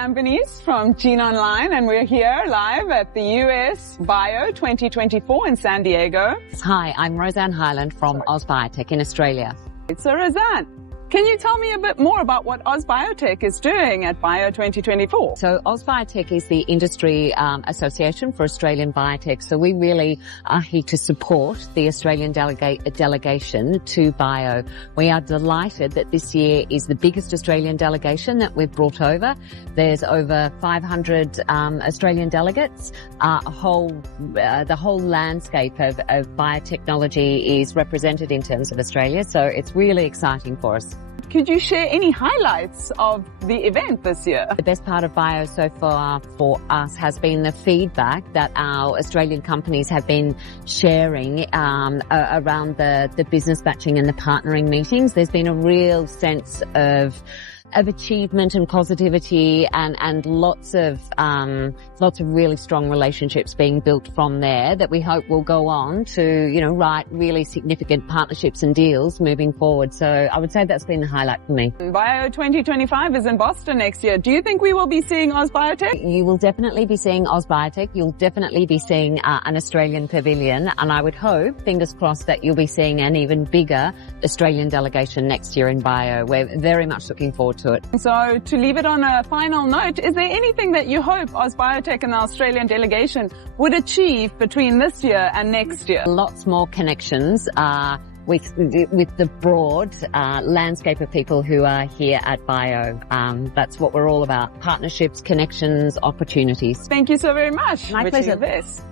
Campanese from Gene Online, and we're here live at the US Bio 2024 in San Diego. Hi, I'm Roseanne Highland from AusBiotech in Australia. So Roseanne, can you tell me a bit more about what AusBiotech is doing at Bio 2024? So AusBiotech is the industry association for Australian biotech. So we really are here to support the Australian delegation to Bio. We are delighted that this year is the biggest Australian delegation that we've brought over. There's over 500 Australian delegates. The whole landscape of biotechnology is represented in terms of Australia. So it's really exciting for us. Could you share any highlights of the event this year? The best part of Bio so far for us has been the feedback that our Australian companies have been sharing around the business matching and the partnering meetings. There's been a real sense of achievement and positivity and lots of really strong relationships being built from there that we hope will go on to, write really significant partnerships and deals moving forward. So I would say that's been the highlight for me. Bio 2025 is in Boston next year. Do you think we will be seeing AusBiotech? You will definitely be seeing AusBiotech. You'll definitely be seeing an Australian pavilion, and I would hope, fingers crossed, that you'll be seeing an even bigger Australian delegation next year in Bio. We're very much looking forward to it. So to leave it on a final note, is there anything that you hope AusBiotech and the Australian delegation would achieve between this year and next year? Lots more connections with the broad landscape of people who are here at Bio. That's what we're all about. Partnerships, connections, opportunities. Thank you so very much. My pleasure. This.